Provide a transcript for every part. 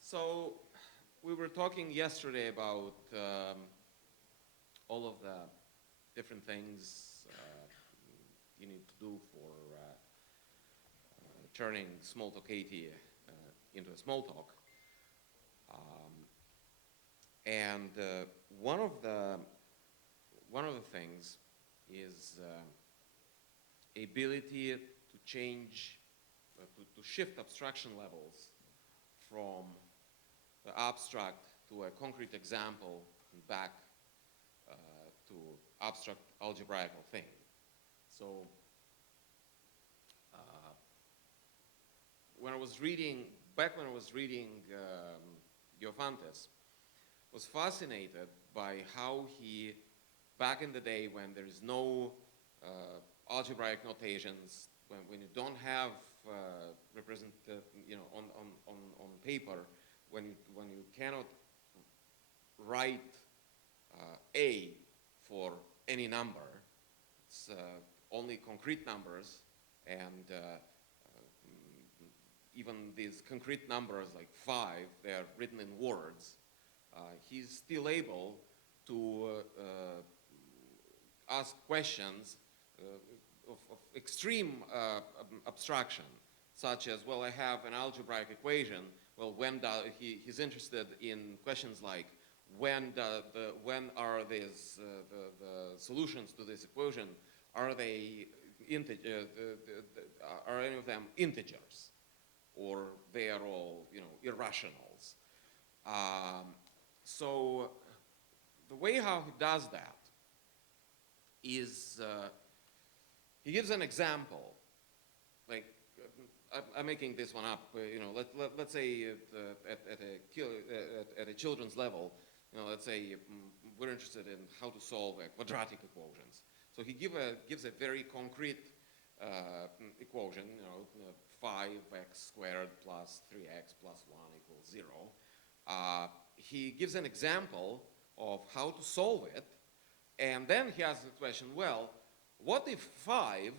So we were talking yesterday about all of the different things you need to do for turning Smalltalk 80 into a Smalltalk. And one of the things is ability to change, to shift abstraction levels from the abstract to a concrete example and back to abstract algebraical thing. So when I was reading Diofantes, was fascinated by how he, back in the day when there is no algebraic notations, when you don't have on paper, when you cannot write A for any number, it's only concrete numbers, and even these concrete numbers like 5, they are written in words. He's still able to ask questions of extreme abstraction, such as, well, I have an algebraic equation. Well, he's interested in questions like, when are these the solutions to this equation? Are they are any of them integers, or they are all irrationals? So the way how he does that is he gives an example. Like, I'm making this one up. Let's say at a children's level, let's say we're interested in how to solve quadratic equations. So he gives a very concrete equation. 5x squared plus 3x plus 1 equals 0. He gives an example of how to solve it, and then he asks the question, well, what if 5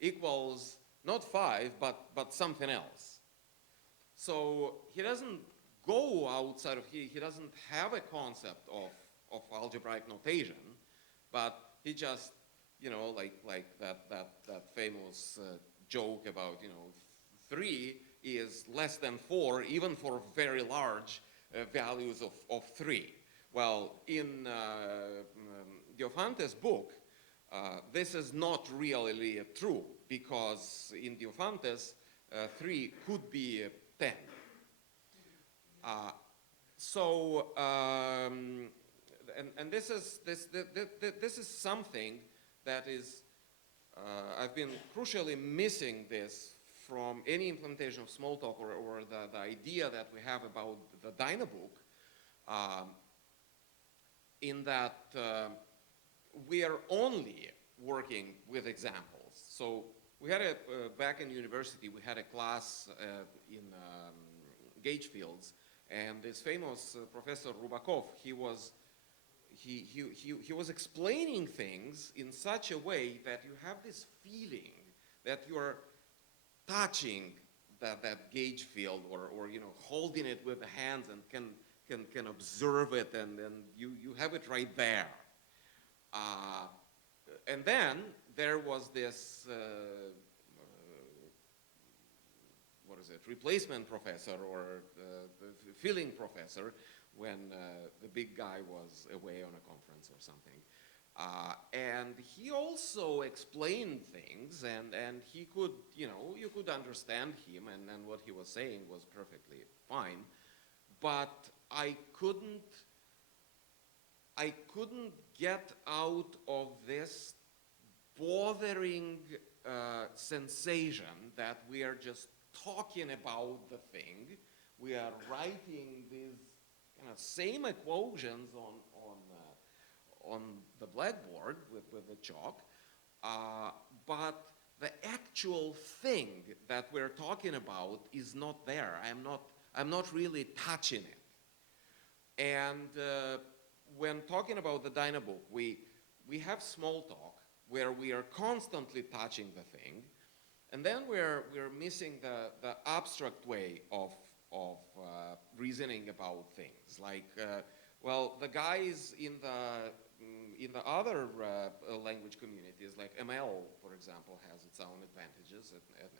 equals not 5, but something else? So he doesn't go outside of, he doesn't have a concept of algebraic notation, but he just, like that famous joke about, 3 is less than 4, even for very large values of 3. Well, in Diofantes' book, this is not really true, because in Diofantes, 3 could be 10. And this is something that is, I've been crucially missing this from any implementation of Smalltalk or the idea that we have about the Dynabook, in that we are only working with examples. So we had back in university, we had a class in gauge fields, and this famous Professor Rubakov, he was explaining things in such a way that you have this feeling that you are touching that gauge field, or holding it with the hands and can observe it, and you have it right there. And then there was this replacement professor, or the filling professor, when the big guy was away on a conference or something. And he also explained things, and he could, you could understand him, and what he was saying was perfectly fine. But I couldn't get out of this bothering sensation that we are just talking about the thing. We are writing these kind of same equations on the blackboard with the chalk, but the actual thing that we're talking about is not there. I'm not really touching it. And when talking about the Dynabook, we have Smalltalk, where we are constantly touching the thing, and then we're missing the abstract way of reasoning about things. Like, well, the guys in the other language communities, like ML, for example, has its own advantages,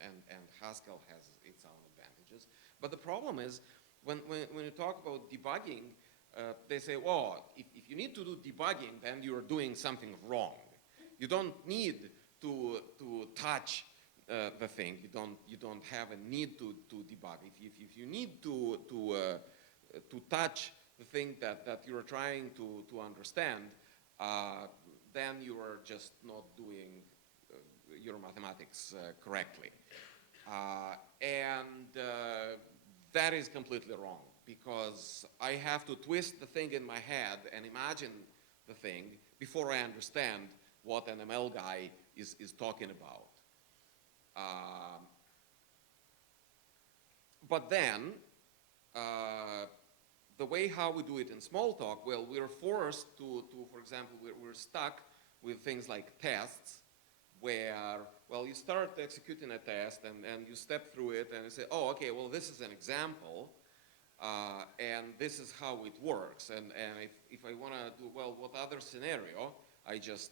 and Haskell has its own advantages. But the problem is, when you talk about debugging, they say, well, if you need to do debugging, then you're doing something wrong. You don't need to touch the thing. You don't have a need to debug. If you need to touch the thing that you're trying to understand, then you are just not doing your mathematics correctly. That is completely wrong, because I have to twist the thing in my head and imagine the thing before I understand what an ML guy is talking about. But then, the way how we do it in Smalltalk, well, we're forced to for example, we're stuck with things like tests, where, well, you start executing a test and you step through it and you say, oh, okay, well, this is an example, and this is how it works. And if I want to do, well, what other scenario, I just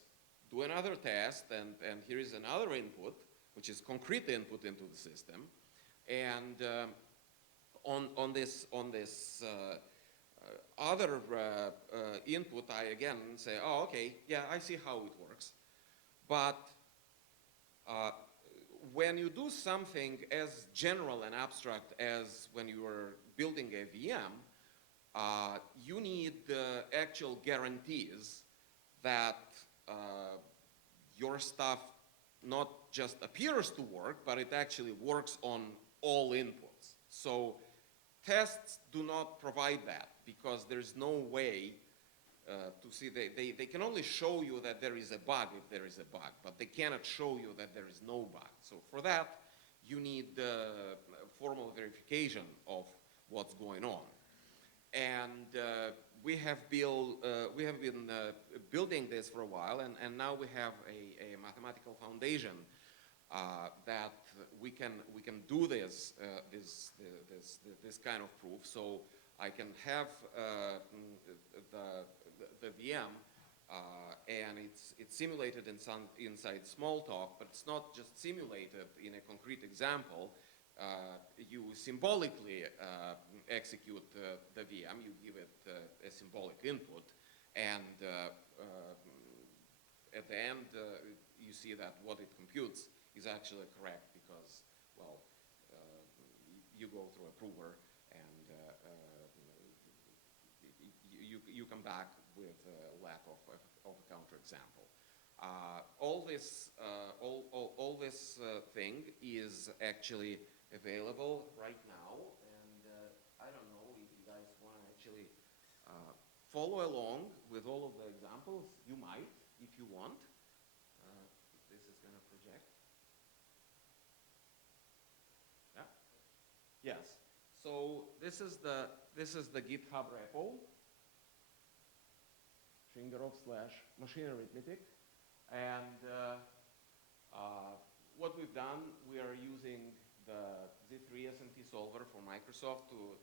do another test, and here is another input, which is concrete input into the system. And on this other input, I again say, oh, okay, yeah, I see how it works. But when you do something as general and abstract as when you are building a VM, you need actual guarantees that your stuff not just appears to work, but it actually works on all inputs. So tests do not provide that, because there's no way to see. They can only show you that there is a bug if there is a bug, but they cannot show you that there is no bug. So for that, you need formal verification of what's going on. And we have been building this for a while, and now we have a mathematical foundation that we can do this kind of proof. So I can have the VM, and it's simulated inside Smalltalk, but it's not just simulated in a concrete example. You symbolically execute the VM, you give it a symbolic input, and at the end you see that what it computes is actually correct, because, well, you go through a prover, and you come back with a lack of a counterexample. All this thing is actually available right now, and I don't know if you guys want to actually follow along with all of the examples. You might, if you want. If this is going to project. Yeah. Yes. So this is the GitHub repo, Shingarov / machine arithmetic, and what we've done, we are using the Z3 SMT solver for Microsoft to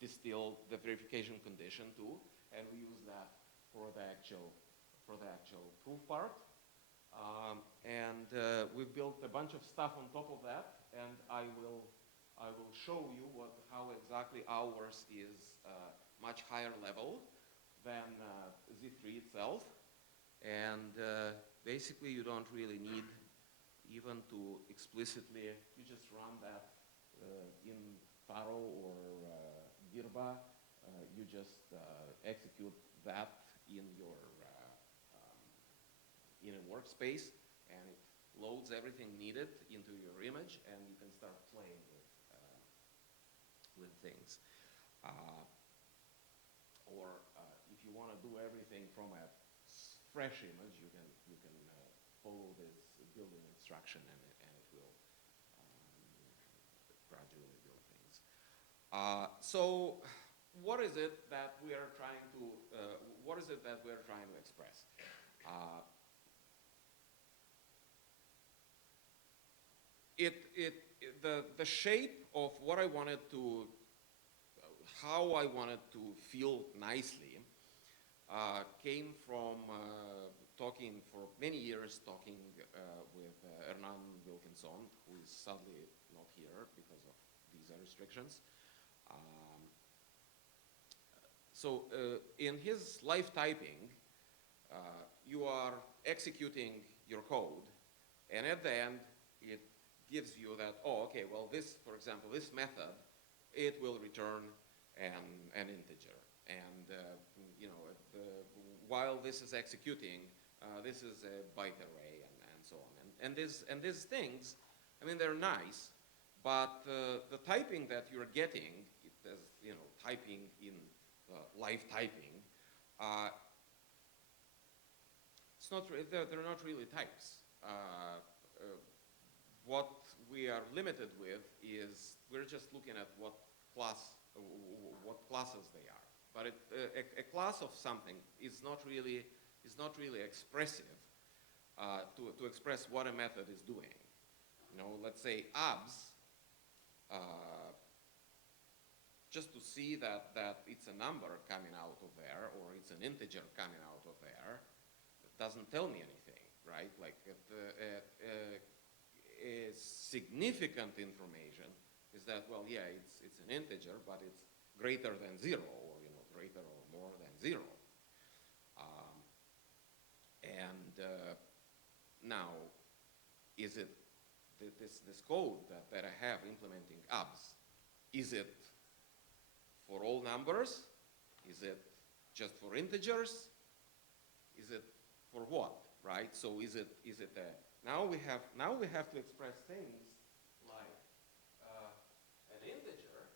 distill the verification condition too, and we use that for the actual proof part. And we've built a bunch of stuff on top of that, and I will show you how exactly ours is much higher level than Z3 itself. And basically, you don't really need even to explicitly, you just run that in Faro or Virba, you just execute that in your in a workspace, and it loads everything needed into your image, and you can start playing with things. Or if you want to do everything from a fresh image, you can follow this building instruction, and it will gradually build things. So what is it that we are trying to express? The shape of what I wanted to, how I wanted to feel nicely came from talking for many years, talking with Hernan Wilkinson, who is sadly not here because of visa restrictions. So in his live typing, you are executing your code, and at the end, it gives you that, oh, okay, well, this, for example, this method, it will return an integer. And, you know, while this is executing, this is a byte array and so on. And these things, I mean, they're nice, but the typing that you're getting, as, you know, typing in live typing, it's not, they're not really types. What we are limited with is we're just looking at what classes they are. But a class of something is not really expressive to express what a method is doing. You know, let's say abs. Just to see that it's a number coming out of there or it's an integer coming out of there, it doesn't tell me anything, right? Like a significant information is that, well, yeah, it's an integer, but it's greater than 0, or, you know, greater or more than 0. Now, is it this code that I have implementing abs? Is it for all numbers? Is it just for integers? Is it for what, right? So is it a, now we have to express things like an integer,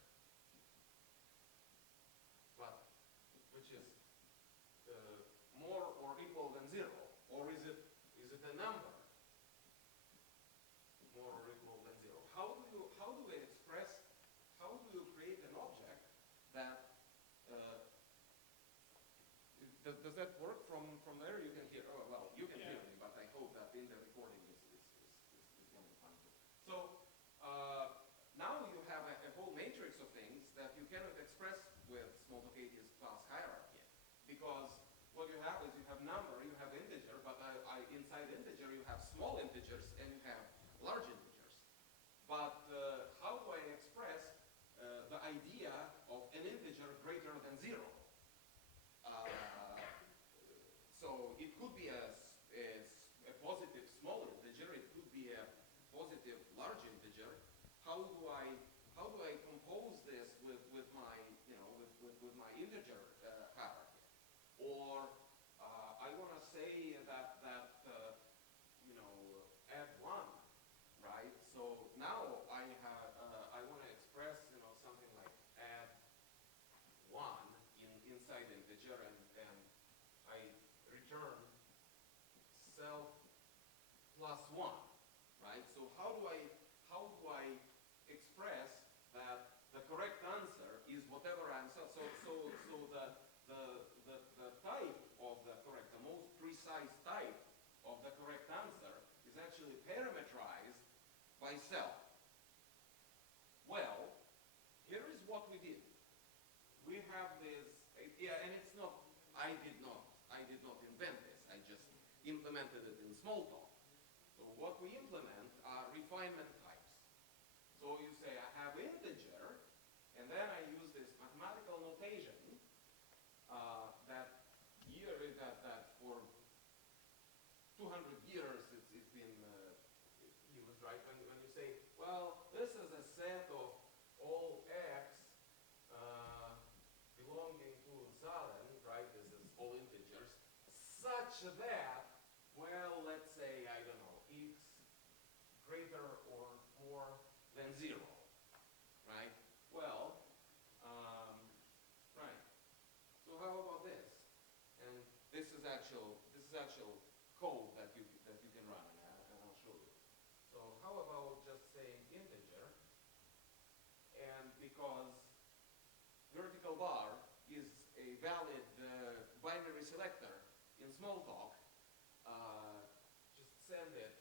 but which is more or equal than 0, or is it a number more or equal than 0? How do we express? How do you create an object that does that work from there? You can hear. Oh, well, you can hear me, but I hope that in the recording is going to come through. So now you have a whole matrix of things that you cannot express with Smalltalk 80's class hierarchy, because what you have is you have number, you have integer, but inside integer you have small integers and you have large integers. But how do I express the idea of an integer greater than 0? So it could be a positive small integer, it could be a positive large integer. How do I compose this with my, you know, with my integer hierarchy? Or I want to say that you know, add 1, right? So now I want to express, you know, something like add 1 inside integer, and I return self plus 1, right? So how do I express that the correct answer is whatever answer? So the type of the correct, the most precise type of the correct answer is actually parameterized by self. Well, here is what we did. We have this, yeah, and it's not, I did not invent this. I just implemented it in Smalltalk. So what we implement are refinement types. So you say I have integer, and then I use this mathematical notation that for 200 years it's been used, right? When you say, well, this is a set of all x belonging to Zaren, right? This is all integers, such that, well, let's say, I don't know, x greater or more than 0, right? Well, right. So how about this? And this is actual code that you can run, and I'll show you. So how about just saying integer, and because vertical bar is a valid binary selector in Smalltalk, just send it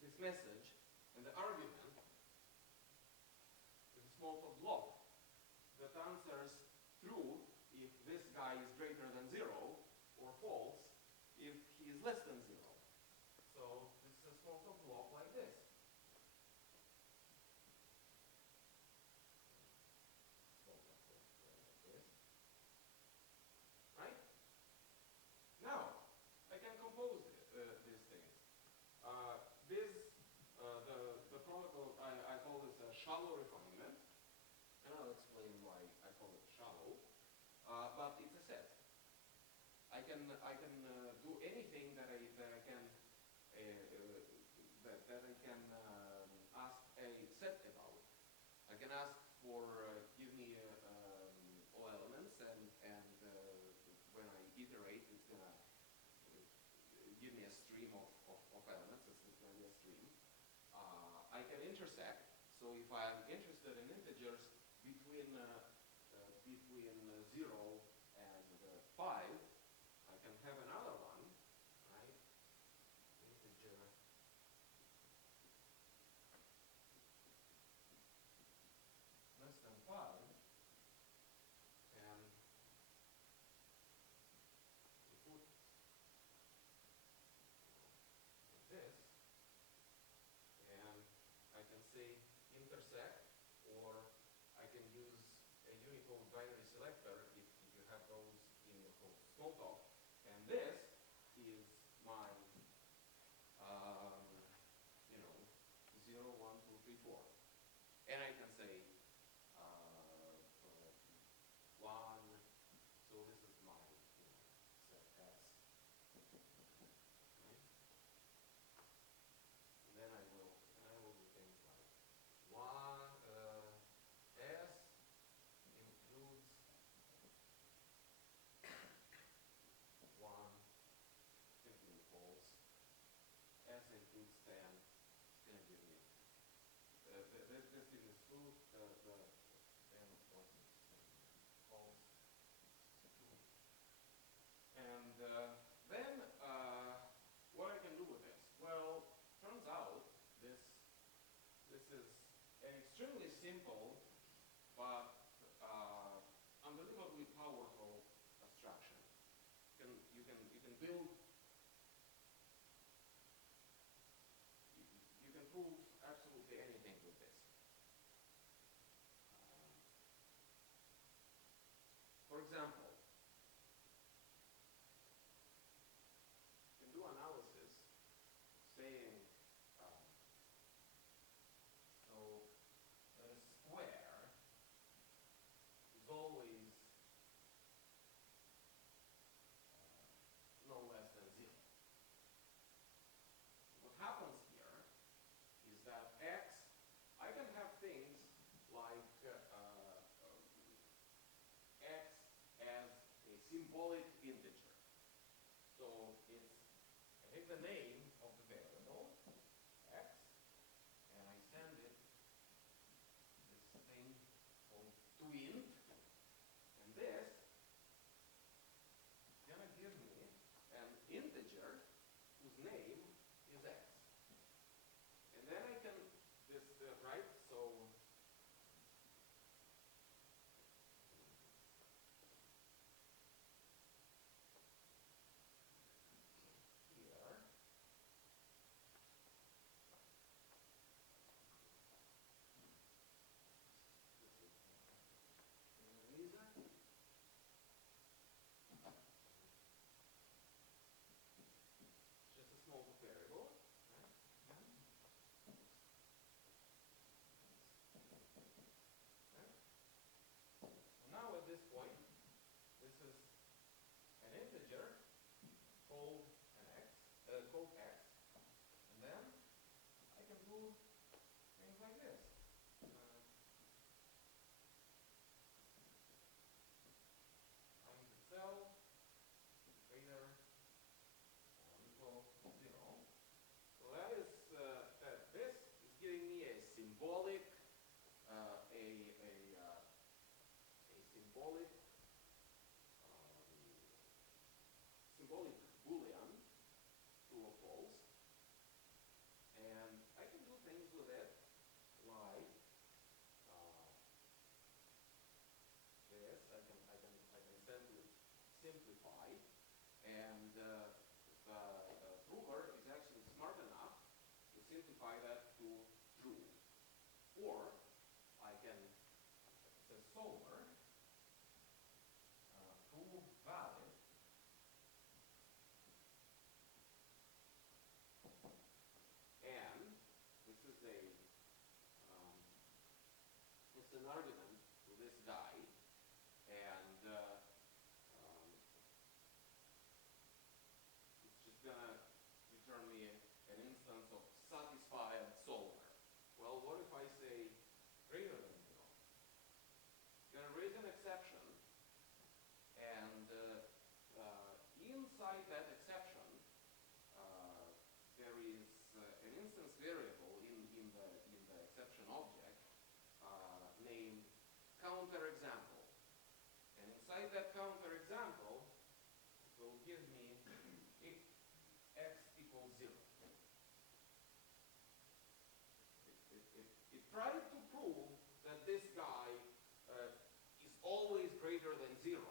this message, and the argument true if this guy is greater than 0, or false if he is less than 0. So this is a Smalltalk block like this. Smalltalk block like this. Right? Now, I can compose these things. The protocol, I call this a shallow refinement, and I'll explain why I call it shallow. But it's a set. I can do anything that I can ask a set about. I can ask for give me all elements, and when I iterate, it's gonna give me a stream of elements. It's gonna be a stream. I can intersect. So if I'm interested in integers between 0 and 5, I can have another one, right? Integer less than 5, and we put this, and I can say intersect, or I can use a Unicode binary selector if you have those in your Smalltalk, and this is my 0, 1, 2, 3, 4. And I can say 1, so this is my set S. Right? And then I will do things like 1 S includes 1, it's going to give me false. S includes 10, it's going to give me this gives me true, then what is false, and then what I can do with this? Well, turns out this is an extremely simple but unbelievably powerful abstraction. You can build. You can prove absolutely anything with this. For example, you can do analysis saying, so that a square is always no less than 0. What happens here is that x, I can have things like x as a symbolic integer. So I take the name of the variable, x, and I send it this thing called toInt, and this is going to give me an integer whose name is x. And then I can, right, so here, And the prover is actually smart enough to simplify that to true. Or I can say solver prove valid and this is it's an argument to this guy and it's just gonna return me an instance of satisfied solver. Well, what if I say greater than 0? It's gonna raise an exception and inside that exception there is an instance variable in the exception object named counter example. And inside that counter example will give me x equals 0. It tried to prove that this guy is always greater than 0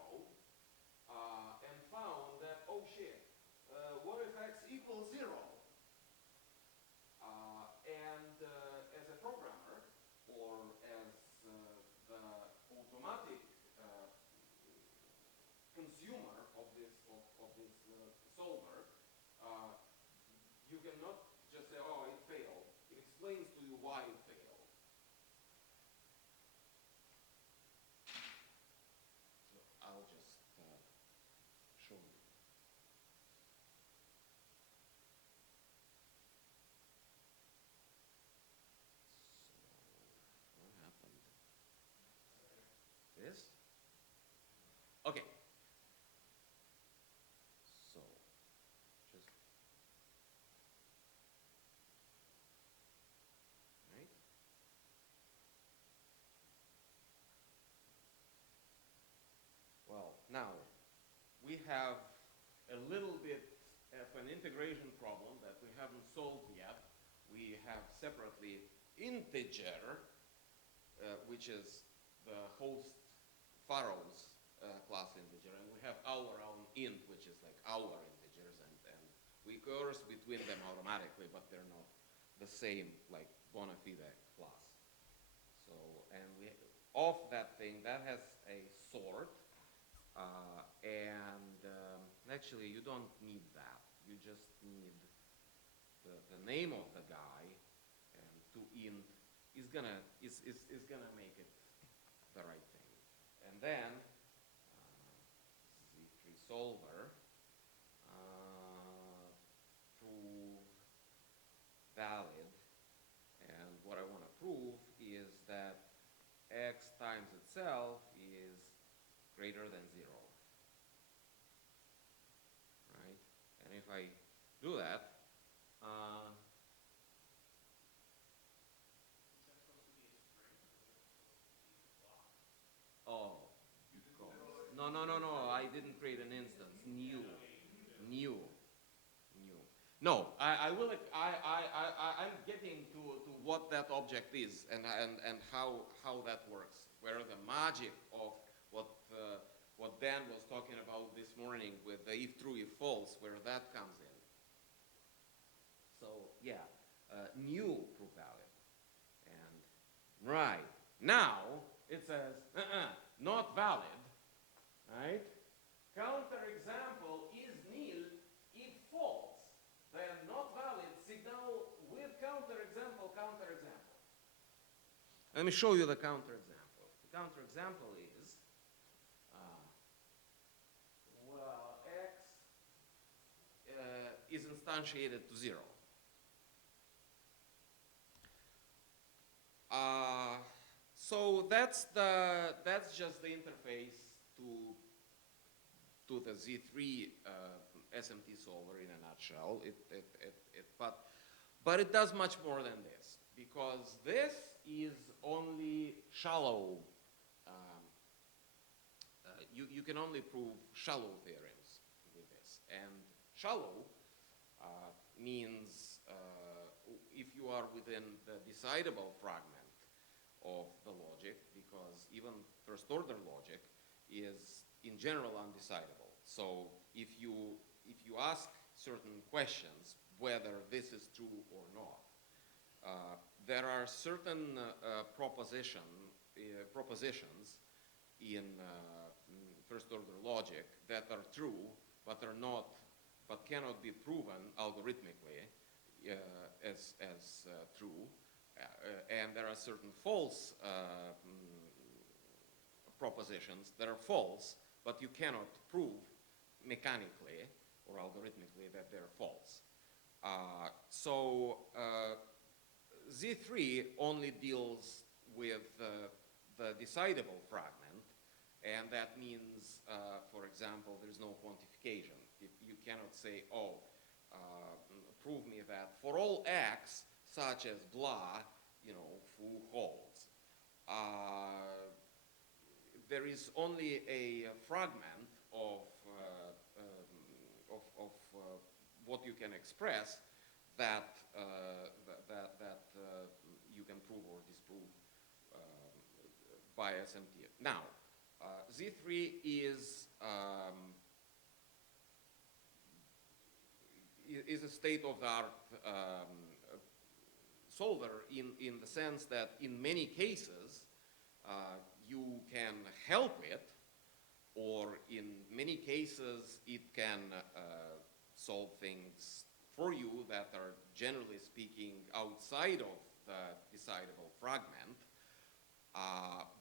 and found that, oh shit, what if x equals 0? And as a programmer, or as the automatic consumer of this solver, you cannot just say, oh, it failed. It explains to you why it failed. So I'll just show you. So, what happened? This? Okay. So, just, right? Well, now, we have a little bit of an integration problem that we haven't solved yet. We have separately integer, which is the host Pharaoh's class integer, and we have our own int, which is like our integers, and we coerce between them automatically, but they're not the same, like bona fide class. So, and we off that thing, that has a sort, and actually you don't need that. You just need the name of the guy, and to int is gonna make it the right thing. And then Z3 solver prove valid, and what I want to prove is that x times itself is greater than 0. Right? And if I do that, oh, no, I didn't create an instance. New. No, I'm getting to what that object is and how that works, where the magic of what Dan was talking about this morning with the if true, if false, where that comes in. So yeah, new prove valid, and right now it says not valid, right? Counter example is nil if false. Then not valid signal with counter example. Let me show you the counter example. The counter example is x is instantiated to 0. So that's just the interface to the Z3 SMT solver in a nutshell. But it does much more than this, because this is only shallow. You can only prove shallow theorems with this, and shallow means if you are within the decidable fragment of the logic, because even first order logic is in general undecidable. So if you if you ask certain questions, whether this is true or not, there are certain propositions in first-order logic that are true, but are not, but cannot be proven algorithmically as true, and there are certain false propositions that are false, but you cannot prove mechanically or algorithmically that they're false. So Z3 only deals with the decidable fragment, and that means, for example, there's no quantification. If you cannot say, oh, prove me that for all x, such as blah, foo holds. There is only a fragment of what you can express that you can prove or disprove by SMT. Now, Z3 is a state-of-the-art solver in the sense that in many cases you can help it, or in many cases it can solve things for you that are, generally speaking, outside of the decidable fragment,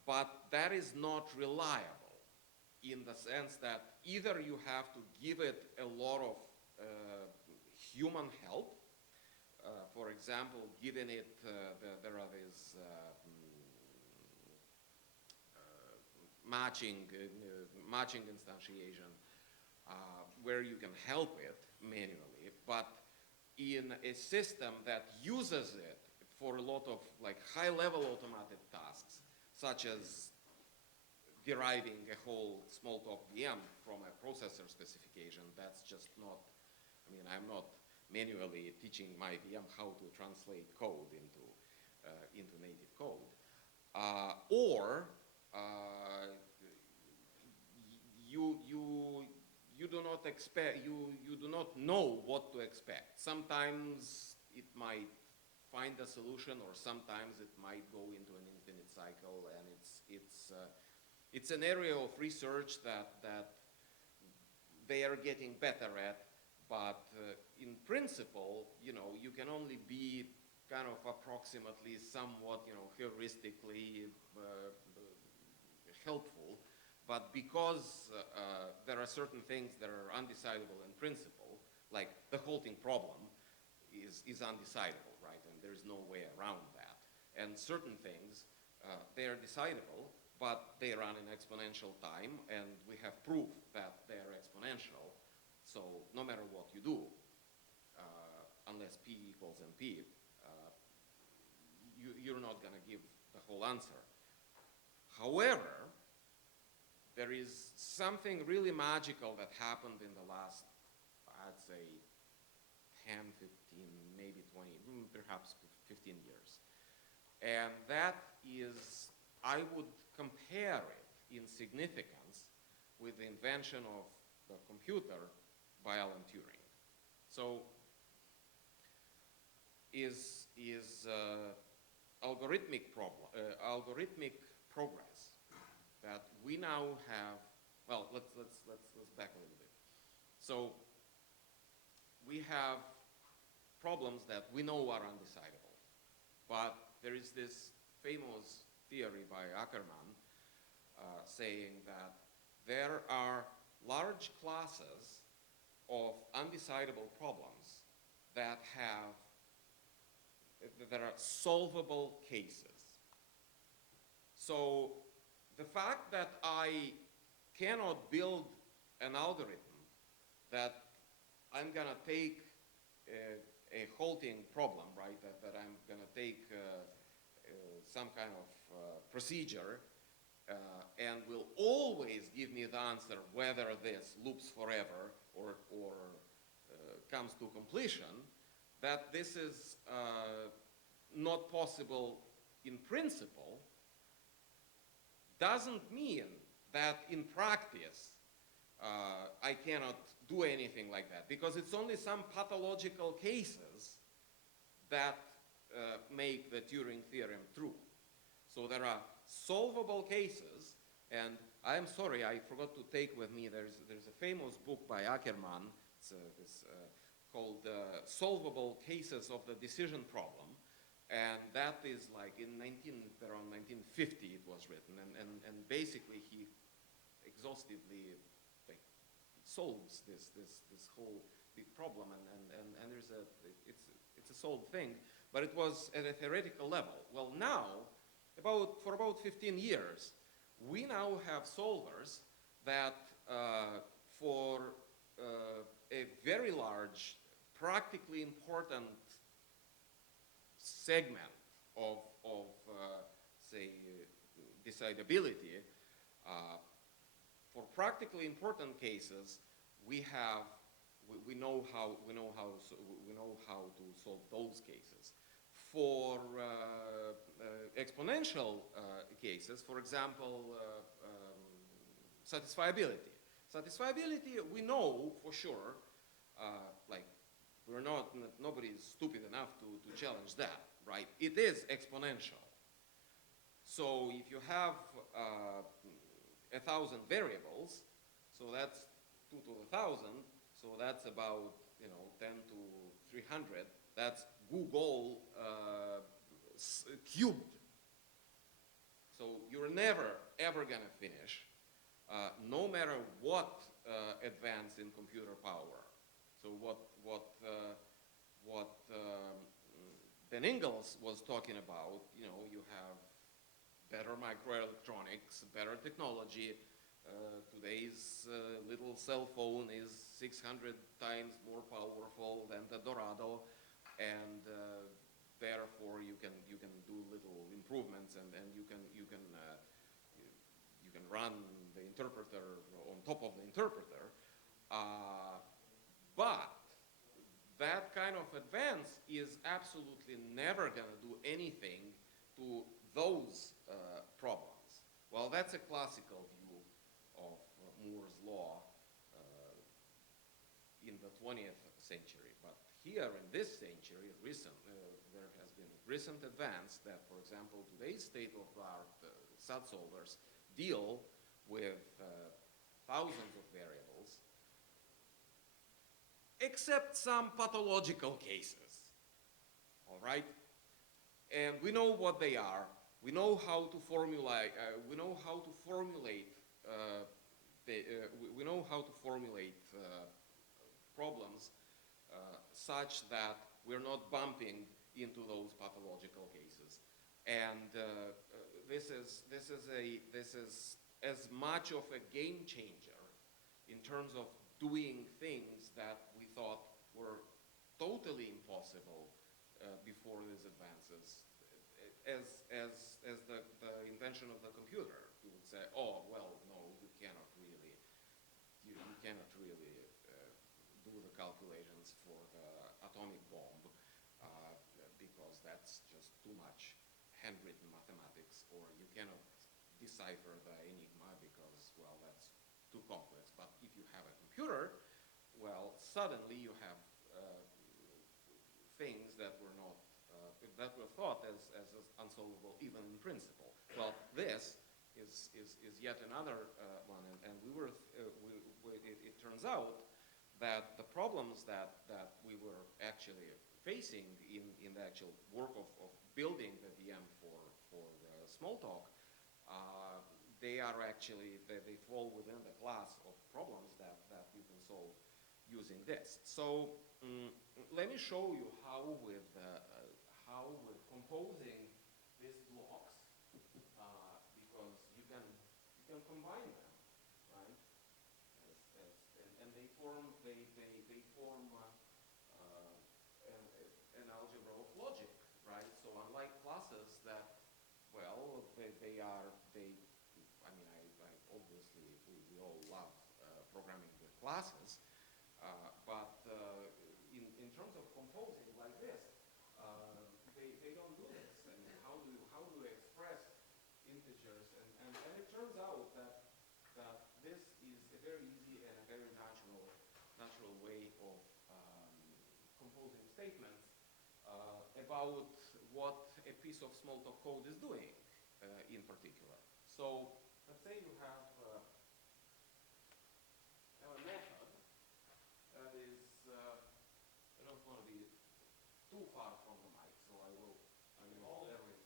but that is not reliable in the sense that either you have to give it a lot of human help. For example, given it, there are these matching instantiation where you can help it manually, but in a system that uses it for a lot of high-level automated tasks, such as deriving a whole Smalltalk VM from a processor specification, that's just not, I'm not manually teaching my VM how to translate code into native code. You do not expect, you do not know what to expect. Sometimes it might find a solution, or sometimes it might go into an infinite cycle, and it's an area of research that they are getting better at, but in principle, you can only be kind of approximately, somewhat, heuristically helpful. But because there are certain things that are undecidable in principle, like the halting problem is undecidable, right? And there's no way around that. And certain things, they are decidable, but they run in exponential time, and we have proof that they are exponential. So no matter what you do, unless P equals NP, you're not going to give the whole answer. However, there is something really magical that happened in the last, I'd say, 10, 15, maybe 20, perhaps 15 years. And that is, I would compare it in significance with the invention of the computer by Alan Turing. So, is algorithmic progress that we now have. Well, let's back a little bit. So we have problems that we know are undecidable, but there is this famous theory by Ackermann saying that there are large classes of undecidable problems that are solvable cases. So the fact that I cannot build an algorithm that I'm going to take a halting problem, right, that I'm going to take some kind of procedure and will always give me the answer whether this loops forever or comes to completion, that this is not possible in principle, doesn't mean that in practice I cannot do anything like that, because it's only some pathological cases that make the Turing theorem true. So there are solvable cases, and I'm sorry, I forgot to take with me, there's a famous book by Ackermann, it's called Solvable Cases of the Decision Problem, and that is like around 1950 it was written, and basically he exhaustively like, solves this whole big problem, and it's a solved thing, but it was at a theoretical level. Well, now, for about 15 years, we now have solvers that for a very large, practically important segment of say, decidability, for practically important cases, we know how to solve those cases. For exponential cases, for example, satisfiability. Satisfiability, we know for sure, like nobody is stupid enough to challenge that, right? It is exponential. So if you have 1,000 variables, so that's 2 to the 1,000, so that's about 10 to 300. That's Google cubed. So you're never ever gonna finish, no matter what advance in computer power. So what Ben Ingalls was talking about, you have better microelectronics, better technology. Today's little cell phone is 600 times more powerful than the Dorado, and therefore you can do little improvements, and you can run the interpreter on top of the interpreter. But that kind of advance is absolutely never going to do anything to those problems. Well, that's a classical view of Moore's law in the 20th century. But here in this century, there has been a recent advance that, for example, today's state-of-the-art SAT solvers deal with thousands of variables, except some pathological cases, all right? And we know what they are. We know how to formulate. We know how to formulate. We know how to formulate problems such that we're not bumping into those pathological cases. And this is as much of a game changer in terms of doing things that we thought were totally impossible before these advances, as the invention of the computer. You would say, oh, well, no, you cannot really do the calculations for the atomic bomb because that's just too much handwritten mathematics, or you cannot decipher the enigma because, well, that's too complex. But if you have a computer, well, suddenly you have things that were not that were thought as unsolvable even in principle. Well, this is yet another one, and it turns out that the problems that we were actually facing in the actual work of building the VM for Smalltalk, they are actually, they fall within the class of problems that you can solve using this. So let me show you how we're composing these blocks, because you can combine them, right? And they form an algebra of logic, right? So unlike classes that, well, obviously we all love programming with classes, but in terms of composing like this, they don't do this. And how do we express integers? And it turns out that this is a very easy and a very natural way of composing statements about what a piece of Smalltalk code is doing in particular. So let's say you have a method that is, I don't want to be too far from the mic, so I will there is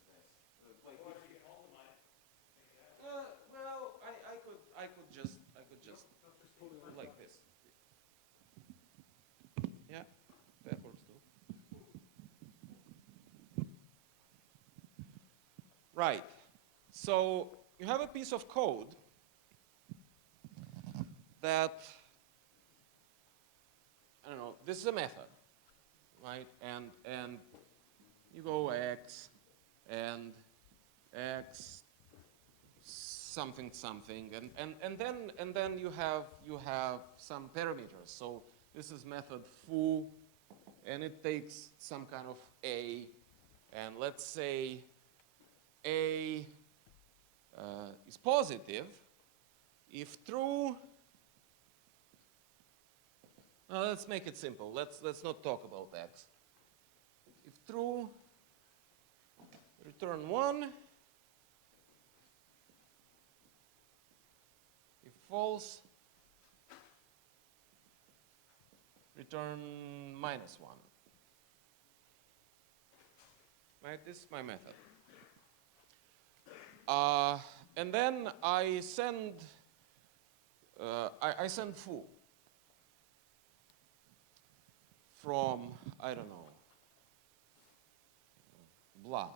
this. Like or you can hold the mic. well, I could just put it like this. Yeah, that works too. Right. So you have a piece of code that, I don't know, this is a method, right? And you go x and x something something, and then you have some parameters. So this is method foo, and it takes some kind of a, and let's say a is positive if true. Now let's make it simple. Let's not talk about x. If true, return 1. If false, return -1. Right? This is my method. And then I send foo from, I don't know, blah.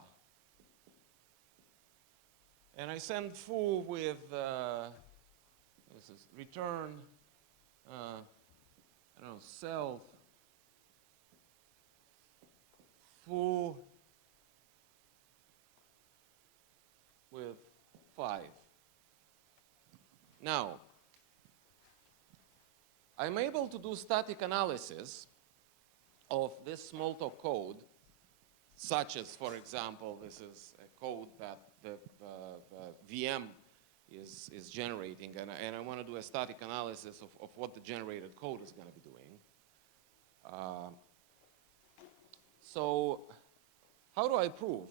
And I send foo with this is return, I don't know, self foo with 5. Now, I'm able to do static analysis of this Smalltalk code, such as, for example, this is a code that the VM is generating, and I want to do a static analysis of what the generated code is going to be doing. So how do I prove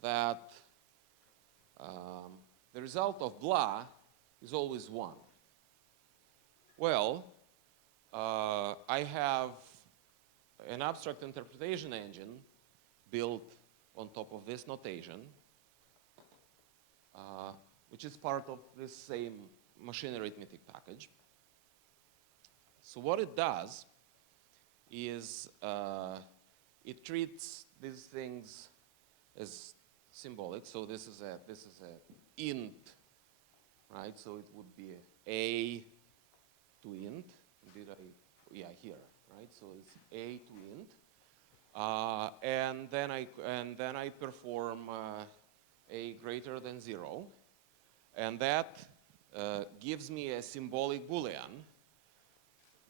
that the result of blah is always 1? Well, I have an abstract interpretation engine built on top of this notation, which is part of this same machine arithmetic package. So what it does is it treats these things as symbolic. So this is a int, right? So it would be a to int. Did I? Yeah, here, right? So it's a to int, and then I perform a greater than 0, and that gives me a symbolic Boolean,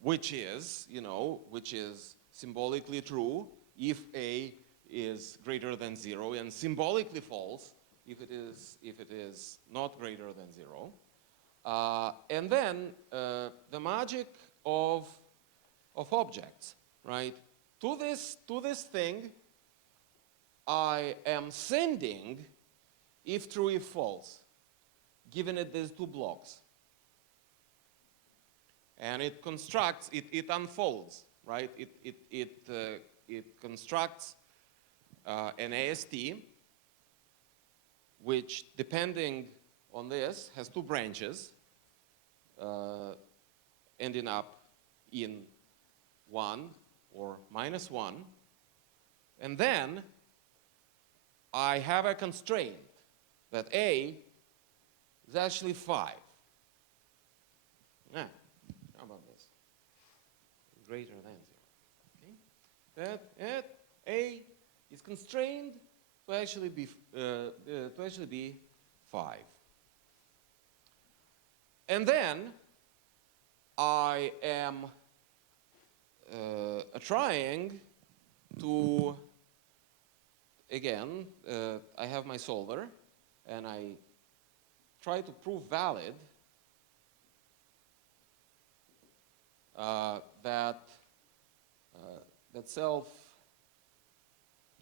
which is symbolically true if a is greater than 0, and symbolically false if it is not greater than 0. And then the magic of objects, right? To this thing, I am sending if true, if false, given it these 2 blocks. And it constructs, it unfolds, right? It constructs an AST, which, depending on this, has 2 branches, ending up in 1 or -1. And then I have a constraint that A is actually 5. Now, how about this? Greater than 0. Okay? That A is constrained to actually be 5. And then I am trying to, again, I have my solver, and I try to prove valid that self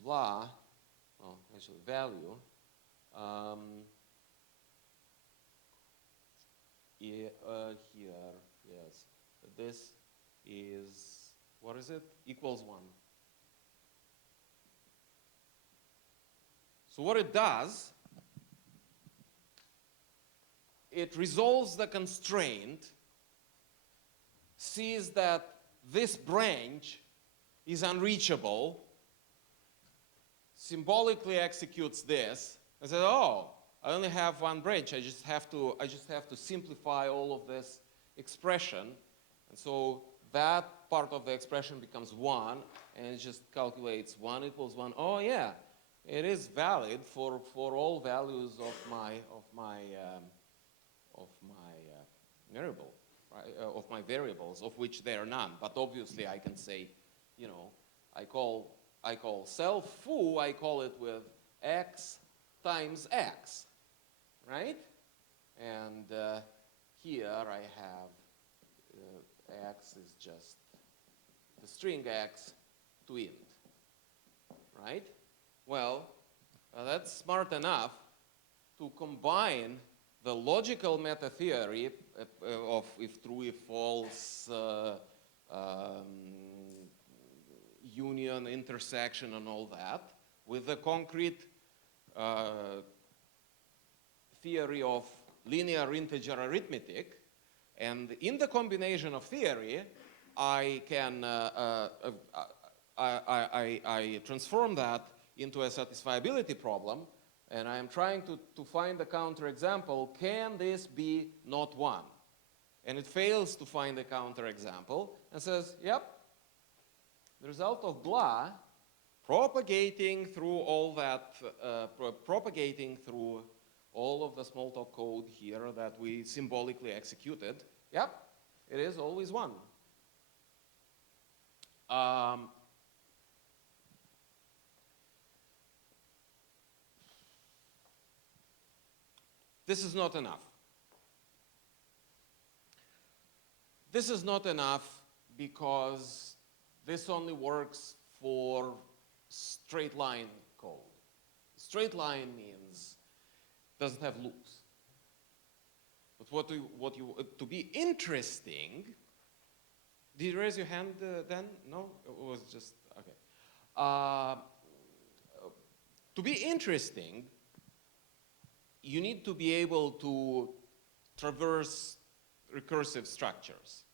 blah, well, actually value, here, yes, this is, what is it? Equals 1. So what it does, it resolves the constraint, sees that this branch is unreachable, symbolically executes this, and says, oh, I only have one branch. I just have to simplify all of this expression. And so that part of the expression becomes 1, and it just calculates 1 equals 1. Oh yeah, it is valid for all values of my variable, right? Of my variables, of which there are none. But obviously I can say, you know, I call self foo, I call it with x times x, right? And here I have x is just the string x to int, right? Well, that's smart enough to combine the logical meta theory of if true, if false, union, intersection, and all that, with the concrete theory of linear integer arithmetic. And in the combination of theory, I can I transform that into a satisfiability problem, and I am trying to find a counterexample. Can this be not 1? And it fails to find a counterexample and says, yep, the result of blah propagating through all that, propagating through all of the Smalltalk code here that we symbolically executed, yep, it is always 1. This is not enough. This is not enough because this only works for straight line code. Straight line means doesn't have loops. But to be interesting, did you raise your hand then? No, it was just, okay. To be interesting, you need to be able to traverse recursive structures.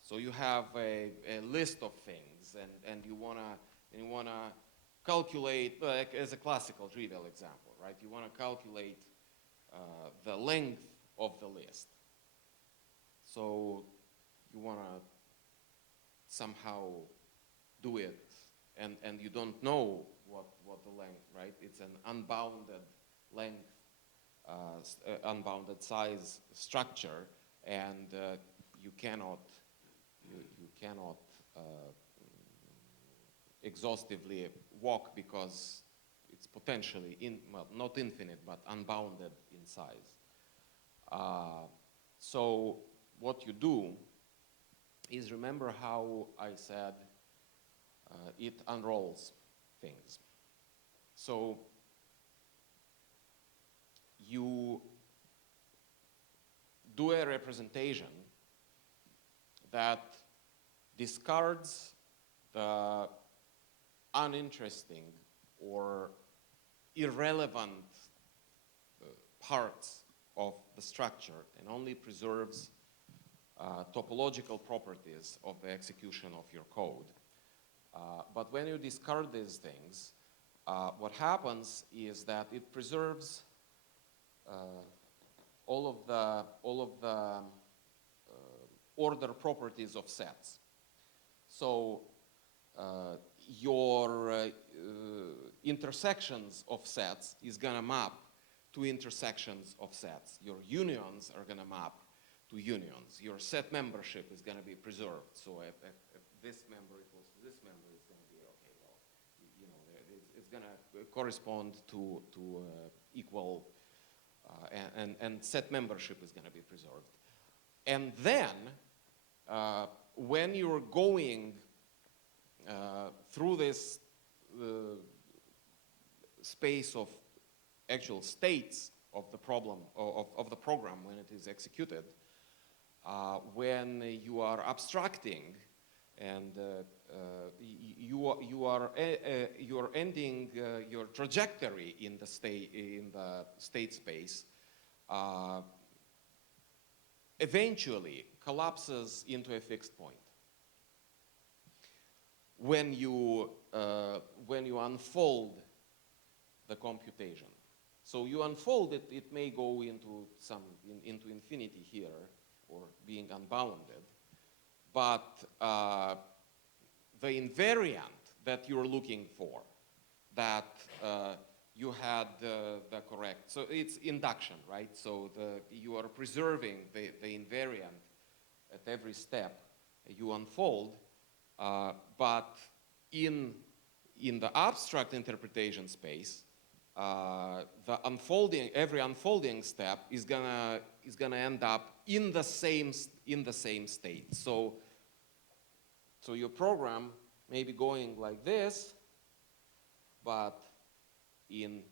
So you have a list of things, and you wanna calculate, like as a classical trivial example, right? You wanna calculate the length of the list. So you wanna somehow do it, and you don't know what the length, right? It's an unbounded length, unbounded size structure, and you cannot exhaustively walk because it's potentially well, not infinite, but unbounded in size. So what you do is, remember how I said it unrolls things. So you do a representation that discards the uninteresting or irrelevant parts of the structure and only preserves topological properties of the execution of your code. But when you discard these things, what happens is that it preserves all of the order properties of sets. So your intersections of sets is going to map to intersections of sets. Your unions are going to map to unions. Your set membership is going to be preserved. So if this member equals to this member, it's going to be okay. Well, you know, it's going to correspond to equal, and set membership is going to be preserved. And then when you're going through this space of actual states of the problem, of the program when it is executed, when you are abstracting and you are ending your trajectory in the state space, eventually collapses into a fixed point. When you unfold the computation, so you unfold it, it may go into infinity here, or being unbounded, but the invariant that you're looking for, that you had the correct, so it's induction, right? So you are preserving the invariant at every step you unfold, but in the abstract interpretation space, every unfolding step is gonna end up in the same state. So your program may be going like this, but in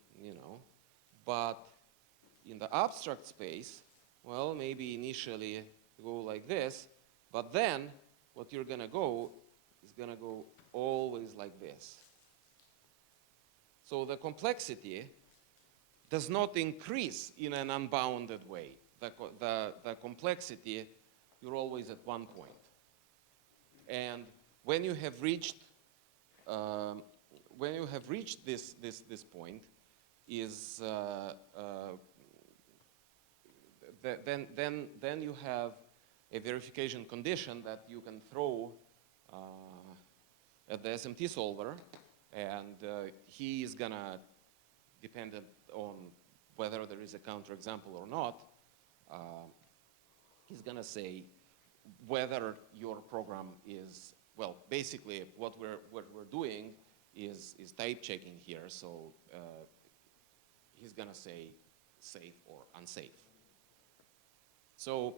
the abstract space, well, maybe initially go like this, but then what you're gonna go is gonna go always like this. So the complexity does not increase in an unbounded way. The complexity, you're always at one point. And when you have reached this point, is then you have a verification condition that you can throw at the SMT solver, and he is gonna, dependent on whether there is a counterexample or not, he's gonna say whether your program is, well, basically what we're doing is type checking here, so he's gonna say safe or unsafe. So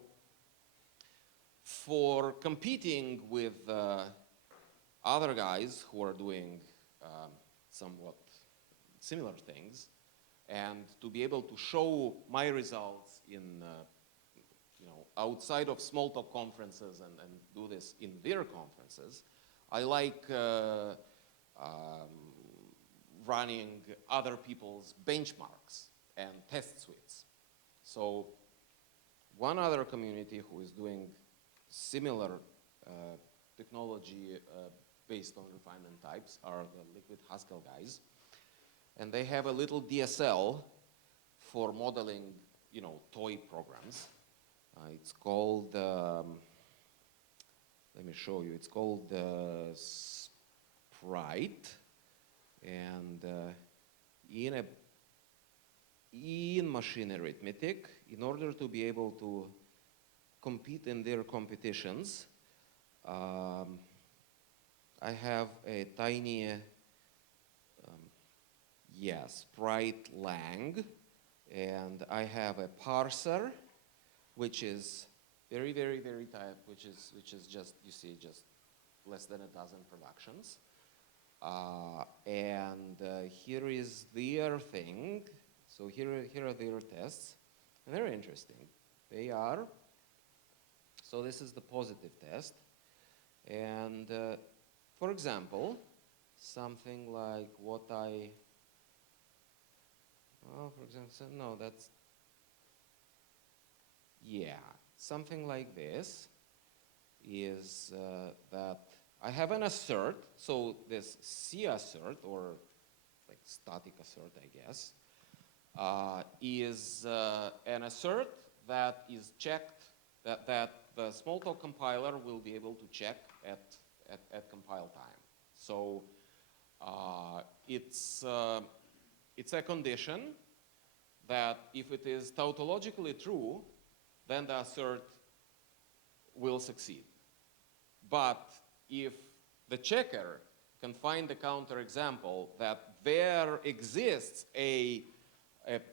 for competing with other guys who are doing somewhat similar things, and to be able to show my results in outside of Smalltalk conferences and do this in their conferences, I like running other people's benchmarks and test suites. So one other community who is doing similar technology based on refinement types are the Liquid Haskell guys. And they have a little DSL for modeling, toy programs. It's called, let me show you, it's called Sprite. And in machine arithmetic, in order to be able to compete in their competitions, I have a tiny, Sprite lang, and I have a parser, which is very, very, very tight, which is just, you see, just less than a dozen productions. And here is their thing. So here are their tests, and they're interesting. They are, so this is the positive test. And for example, something like what for example, no, that's, something like this is that I have an assert, so this C assert, or like static assert, I guess, is an assert that is checked, that the Smalltalk compiler will be able to check at compile time. So it's a condition that if it is tautologically true, then the assert will succeed. But if the checker can find a counterexample that there exists a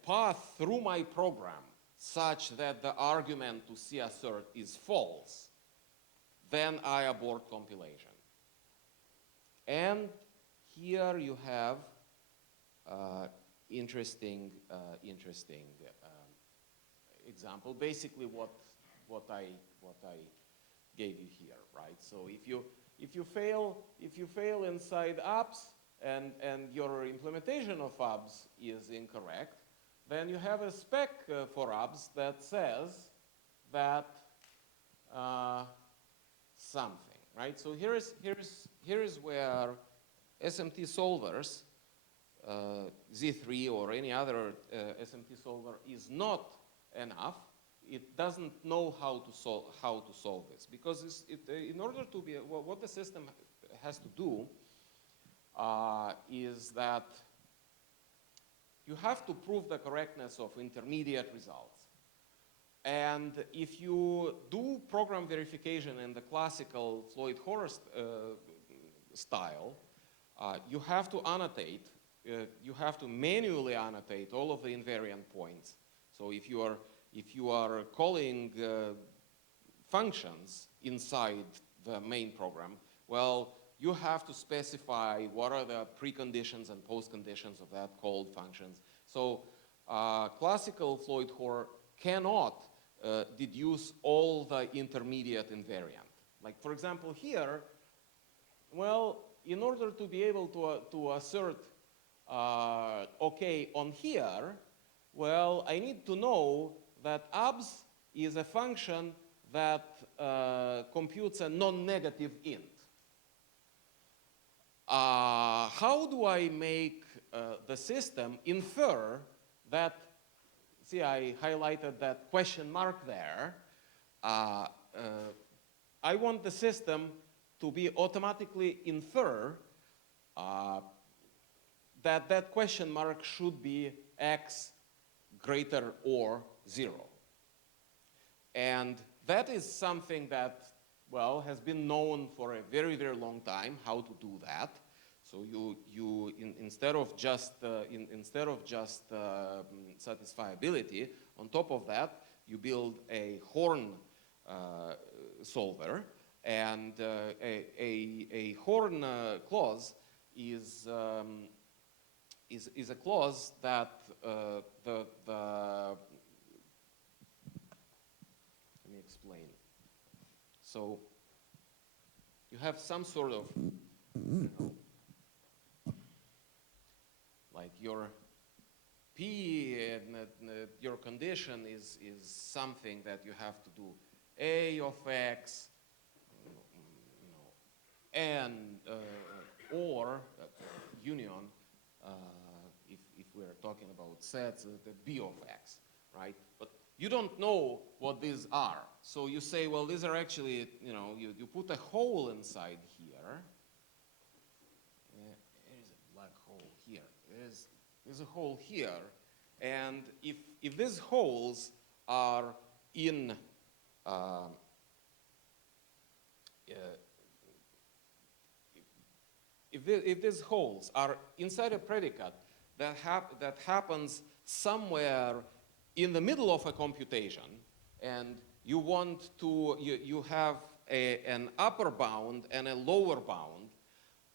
path through my program such that the argument to C assert is false, then I abort compilation. And here you have interesting example. Basically, what I gave you here, right? So if you fail inside apps and your implementation of apps is incorrect, then you have a spec for apps that says that something, right? So here is where SMT solvers, Z3 or any other SMT solver is not enough. It doesn't know how to solve this, because in order to be what the system has to do is that you have to prove the correctness of intermediate results. And if you do program verification in the classical Floyd-Horst style, you have to annotate, you have to manually annotate all of the invariant points. So if you are calling functions inside the main program, well, you have to specify what are the preconditions and postconditions of that called functions. So classical Floyd-Horst cannot deduce all the intermediate invariant. Like, for example, here, well, in order to be able to assert OK on here, well, I need to know that abs is a function that computes a non-negative int. How do I make the system infer that? See, I highlighted that question mark there. I want the system to be automatically infer that question mark should be x greater or 0. And that is something that, well, has been known for a very, very long time, how to do that. So instead of just satisfiability, on top of that, you build a Horn solver, and a Horn clause is a clause that let me explain. So you have some sort of, you know, like your P and your condition is something that you have to do A of X, you know, and or union, if we're talking about sets, the B of X, right? But you don't know what these are. So you say, well, these are actually, you know, you put a hole inside here. There's a black hole here. There's a hole here. And if these holes are in if these holes are inside a predicate that happens somewhere in the middle of a computation, and you want to, you have an upper bound and a lower bound,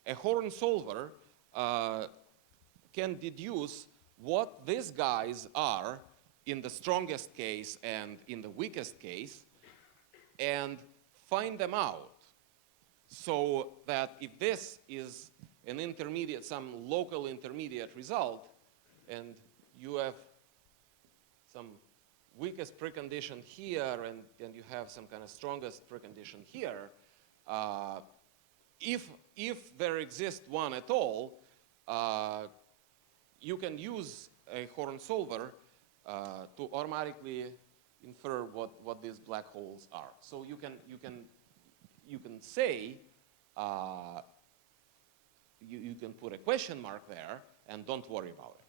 a Horn solver can deduce what these guys are in the strongest case and in the weakest case, and find them out. So that if this is an intermediate, some local intermediate result, and you have some weakest precondition here, and you have some kind of strongest precondition here, if there exists one at all, you can use a Horn solver to automatically infer what these black holes are. So you can say, you can put a question mark there and don't worry about it,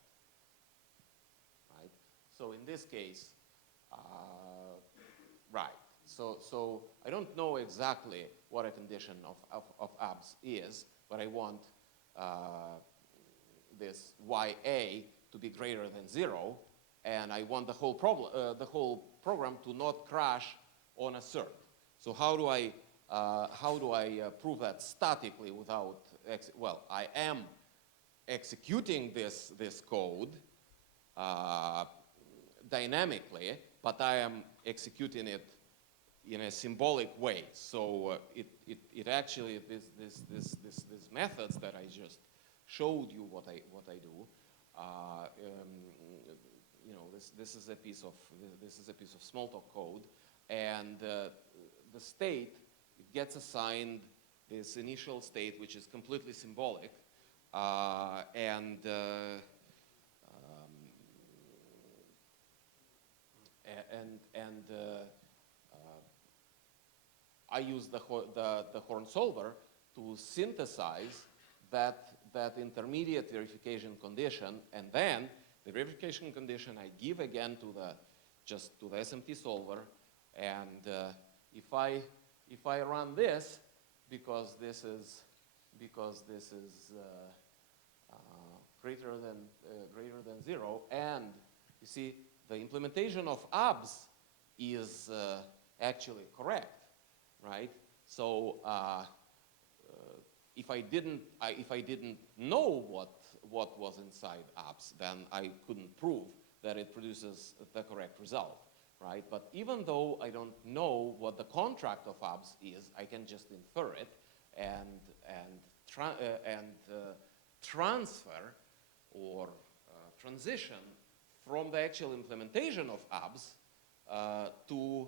right? So in this case, right. So I don't know exactly what a condition of abs is, but I want this YA to be greater than 0, and I want the whole program to not crash on assert. So how do I how do I prove that statically without, well, I am executing this code dynamically, but I am executing it in a symbolic way. So it actually, these methods that I just showed you what I do, you know, this is a piece of Smalltalk code, and the state, it gets assigned this initial state, which is completely symbolic, and I use the Horn solver to synthesize that intermediate verification condition, and then the verification condition I give again to the SMT solver, and if I run this, because this is greater than 0, and you see the implementation of abs is actually correct, right? So if I didn't know what was inside abs, then I couldn't prove that it produces the correct result, right? But even though I don't know what the contract of abs is, I can just infer it and transfer or transition from the actual implementation of abs to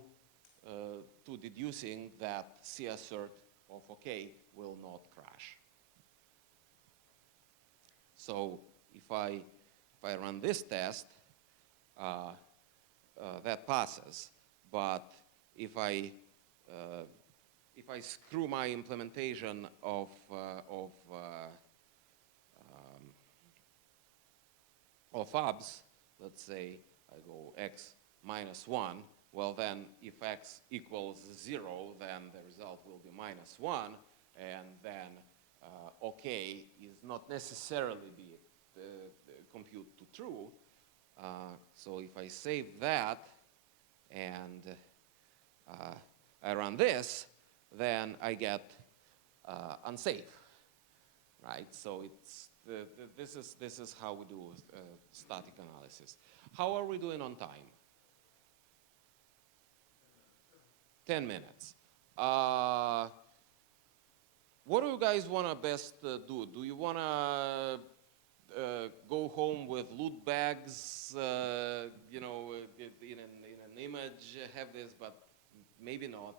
deducing that C-assert of OK will not crash. So if I run this test, that passes. But if I screw my implementation of abs, let's say I go x minus 1, well then if x equals 0, then the result will be minus 1, and then OK is not necessarily be compute to true. So if I save that and I run this, then I get unsafe, right? So it's this is how we do static analysis. How are we doing on time? 10 minutes. What do you guys want to best do? Do you want to go home with loot bags, you know, in an image, have this, but maybe not.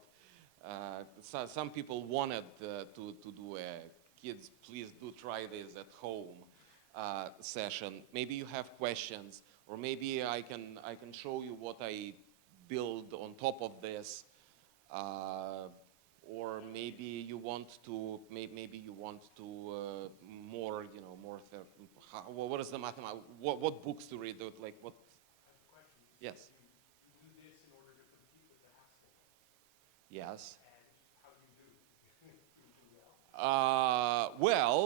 So some people wanted to do a kids, please do try this at home session. Maybe you have questions, or maybe I can show you what I build on top of this. Or maybe you want to more, you know, more. What is the mathematics? What books to read? Like what? I have a question. Yes. You do this in order to compete with the Haskell. Yes. And how do you do? Do you do well? Well,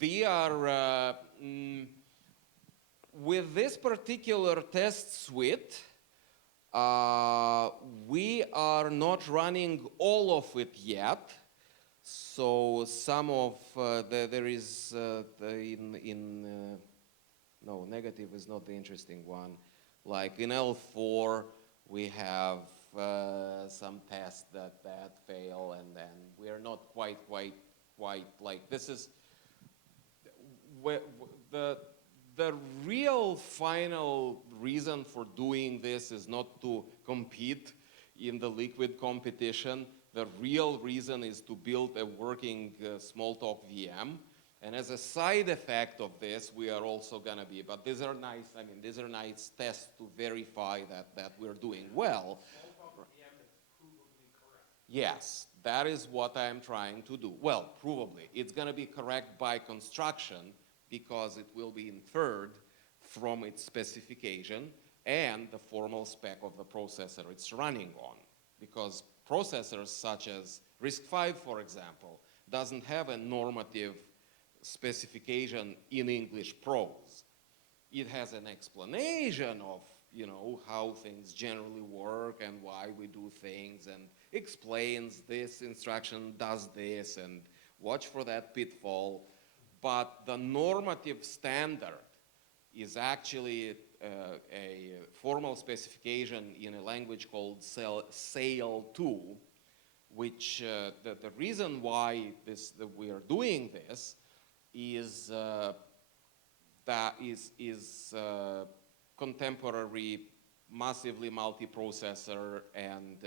we are with this particular test suite. We are not running all of it yet, so some of there is no, negative is not the interesting one. Like in L4, we have some tests that fail, and then we are not quite like this is where the real final reason for doing this is not to compete in the liquid competition. The real reason is to build a working Smalltalk VM. And as a side effect of this, we are also going to be, but these are nice, I mean, these are nice tests to verify that we're doing well. Smalltalk VM is provably correct. Yes, that is what I'm trying to do. Well, provably. It's going to be correct by construction, because it will be inferred from its specification and the formal spec of the processor it's running on. Because processors such as RISC-V, for example, doesn't have a normative specification in English prose. It has an explanation of, how things generally work and why we do things, and explains this instruction does this and watch for that pitfall. But the normative standard is actually a formal specification in a language called SAIL2, which the reason why that we are doing this is contemporary massively multiprocessor and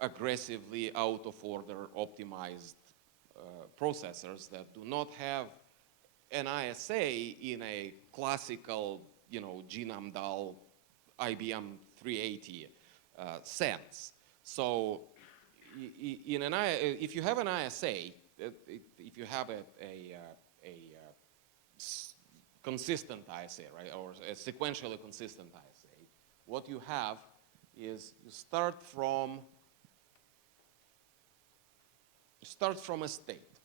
aggressively out-of-order optimized processors that do not have an ISA in a classical, GNAMDAL IBM 380 sense. So if you have an ISA, if you have a consistent ISA, right, or a sequentially consistent ISA, what you have is you start from a state.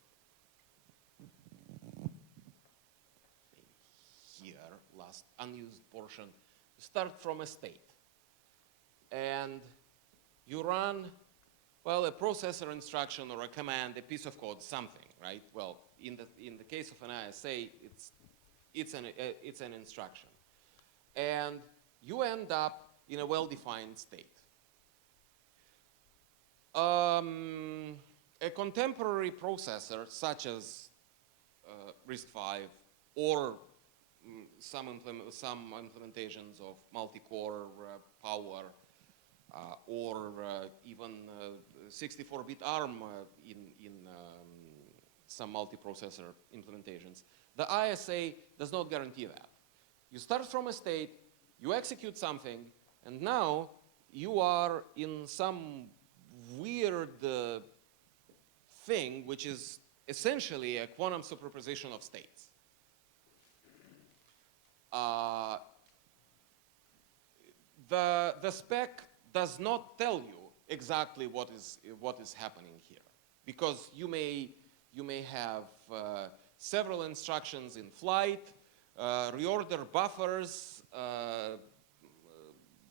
Here, last unused portion, you start from a state. And you run, well, a processor instruction or a command, a piece of code, something, right? Well, in the case of an ISA, it's an instruction. And you end up in a well-defined state. A contemporary processor, such as RISC-V or some implementations of multi-core power, or even 64-bit ARM in some multiprocessor implementations. The ISA does not guarantee that. You start from a state, you execute something, and now you are in some weird thing which is essentially a quantum superposition of states. The spec does not tell you exactly what is happening here, because you may have several instructions in flight, reorder buffers.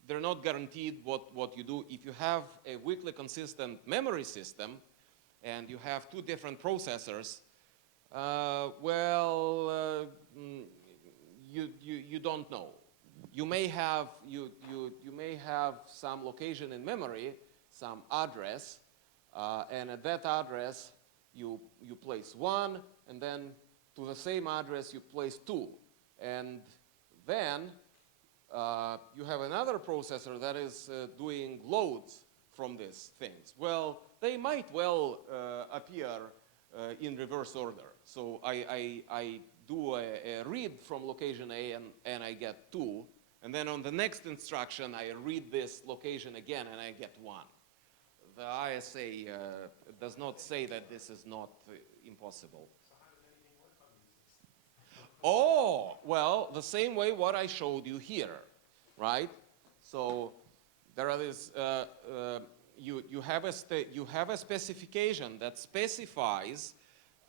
They're not guaranteed what you do. If you have a weakly consistent memory system and you have two different processors, you don't know. You may have some location in memory, some address, and at that address you place 1, and then to the same address you place 2, and then you have another processor that is doing loads from these things. Well, they might well appear in reverse order. So I do a read from location A and I get 2. And then on the next instruction, I read this location again and I get 1. The ISA does not say that this is not impossible. So how does anything work on these systems? Oh, well, the same way what I showed you here, right? So there are this, you have a specification that specifies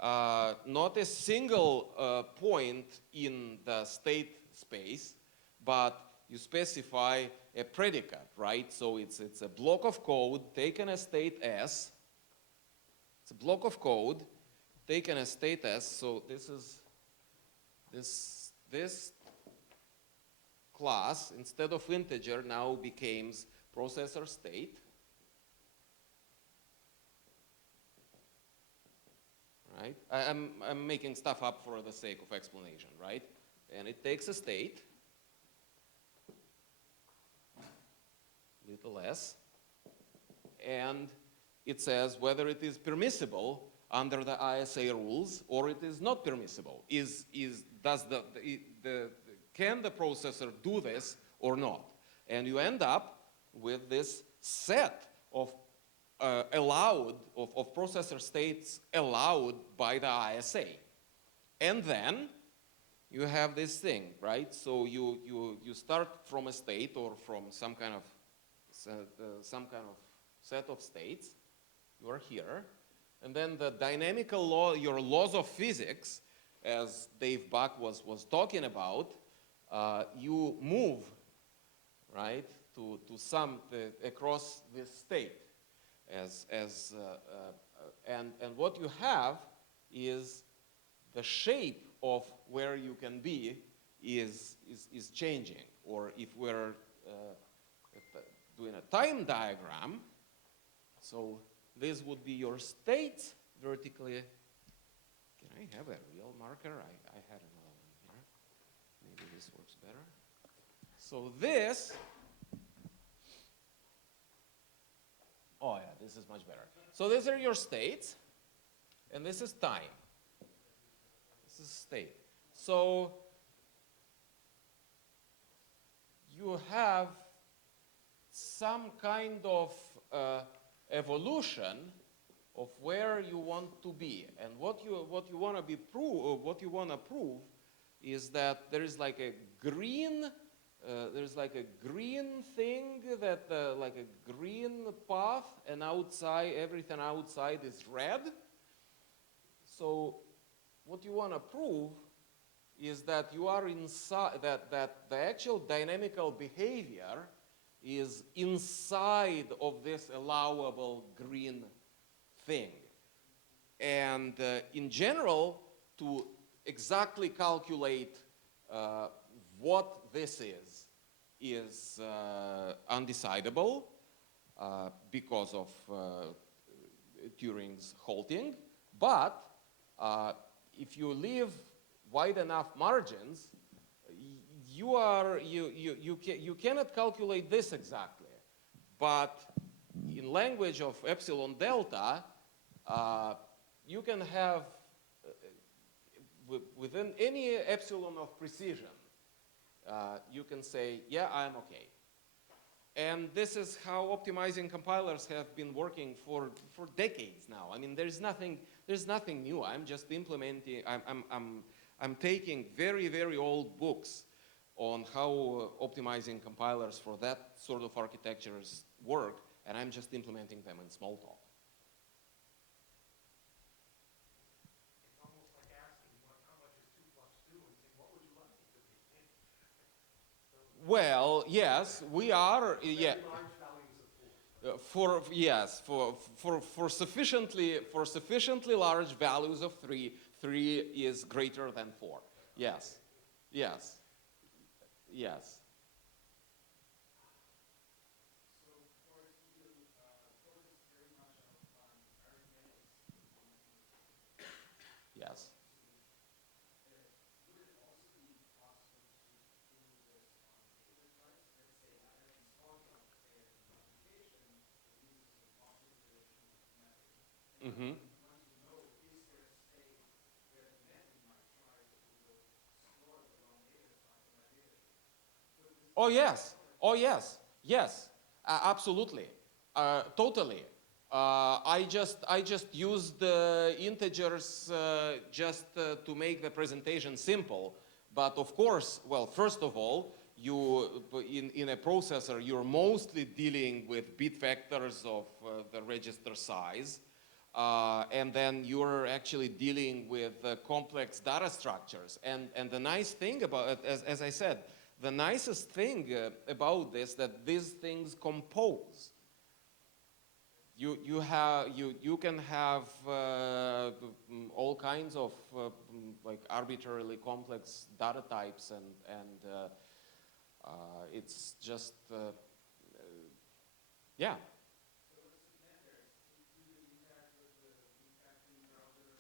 not a single point in the state space, but you specify a predicate, right? So it's a block of code taken as state S. It's a block of code taken as state S. So this is this class, instead of integer, now becomes processor state. Right? I'm making stuff up for the sake of explanation, right? And it takes a state, little s, and it says whether it is permissible under the ISA rules or it is not permissible. Can the processor do this or not? And you end up with this set of of processor states allowed by the ISA. And then you have this thing, right? So you start from a state or from some kind of set of states. You are here. And then the dynamical law, your laws of physics, as Dave Buck was talking about, you move right? To sum across this state, and what you have is the shape of where you can be is changing. Or if we're doing a time diagram, so this would be your state vertically. Can I have a real marker? I had another one here. Maybe this works better. So this, oh yeah, this is much better. So these are your states, and this is time. This is state. So you have some kind of evolution of where you want to be, and what you want to prove is that there is like a green thing that like a green path, and outside everything outside is red. So what you want to prove is that you are inside, that the actual dynamical behavior is inside of this allowable green thing. And in general, to exactly calculate what this is undecidable because of Turing's halting. But if you leave wide enough margins, you cannot calculate this exactly. But in language of epsilon delta, you can have within any epsilon of precision, you can say, yeah, I'm okay. And this is how optimizing compilers have been working for decades now. I mean, there's nothing new. I'm just implementing. I'm taking very, very old books on how optimizing compilers for that sort of architectures work, and I'm just implementing them in Smalltalk. It's almost like asking how much is 2 plus 2 and saying, what would you like it to be? Well, yes, we are. Yeah. Very large values of 4. For sufficiently large values of 3 is greater than 4. Yes. Yes. Yes. So Boris, you focus very much on arithmetics. Yes. Would it also be possible to do this on data types? Let's say I have in Smalltalk, say as a computation, it uses a population method. Mm-hmm. Want to know, is there a state where the method might try to store the wrong data type in my data type? Oh yes. Oh yes. Yes. Absolutely. Totally. I just used integers just to make the presentation simple. But of course, well, first of all, in a processor, you're mostly dealing with bit vectors of the register size. And then you're actually dealing with complex data structures. And the nice thing about it, as I said, the nicest thing about this, that these things compose. You can have all kinds of like arbitrarily complex data types, and it's just yeah. So what's the standard? Do you interact with the refactoring browser?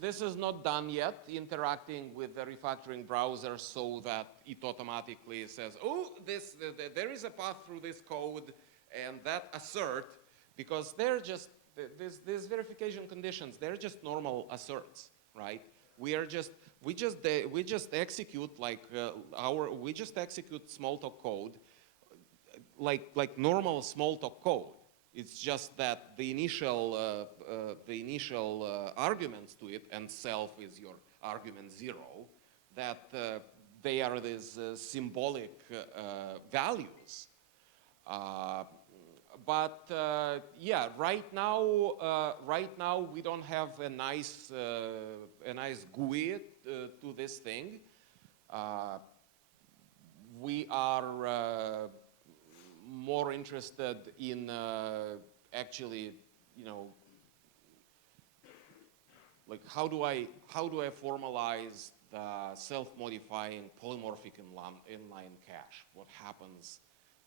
This is not done yet, interacting with the refactoring browser so that it automatically says, oh, there is a path through this code, and that assert, because they're just, these verification conditions, they're just normal asserts, right? We just execute like we just execute Smalltalk code like normal Smalltalk code. It's just that the initial arguments to it, and self is your argument 0, that they are these symbolic values. But yeah, right now we don't have a nice GUI to this thing. We are more interested in actually, you know, like how do I formalize the self-modifying polymorphic inline cache? What happens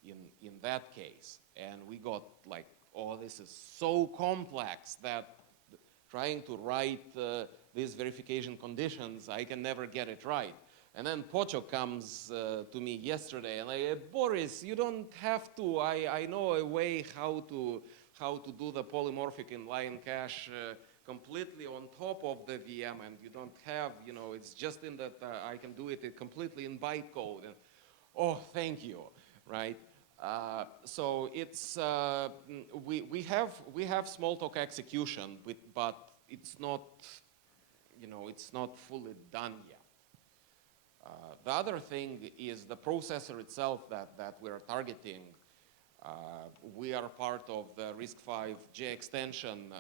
in that case? And we got like, oh, this is so complex that trying to write these verification conditions, I can never get it right. And then Pocho comes to me yesterday and Boris, you don't have to. I know a way how to do the polymorphic inline cache completely on top of the VM, and you don't have, you know, it's just in that I can do it completely in bytecode. And oh, thank you, right? So it's we have Smalltalk execution, but it's not, you know, it's not fully done yet. The other thing is the processor itself that we're targeting. We are part of the RISC-V J extension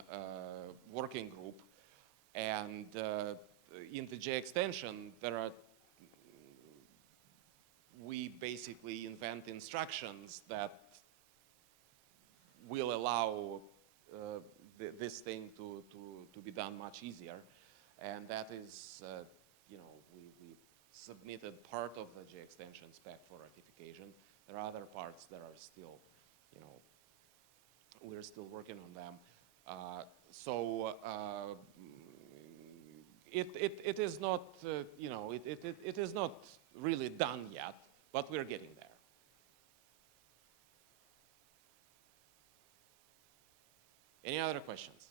working group, and in the J extension we basically invent instructions that will allow this thing to be done much easier, and that is, you know, we submitted part of the J extension spec for ratification. There are other parts that are still, you know, we're still working on them. It is not, you know, it is not really done yet, but we're getting there. Any other questions?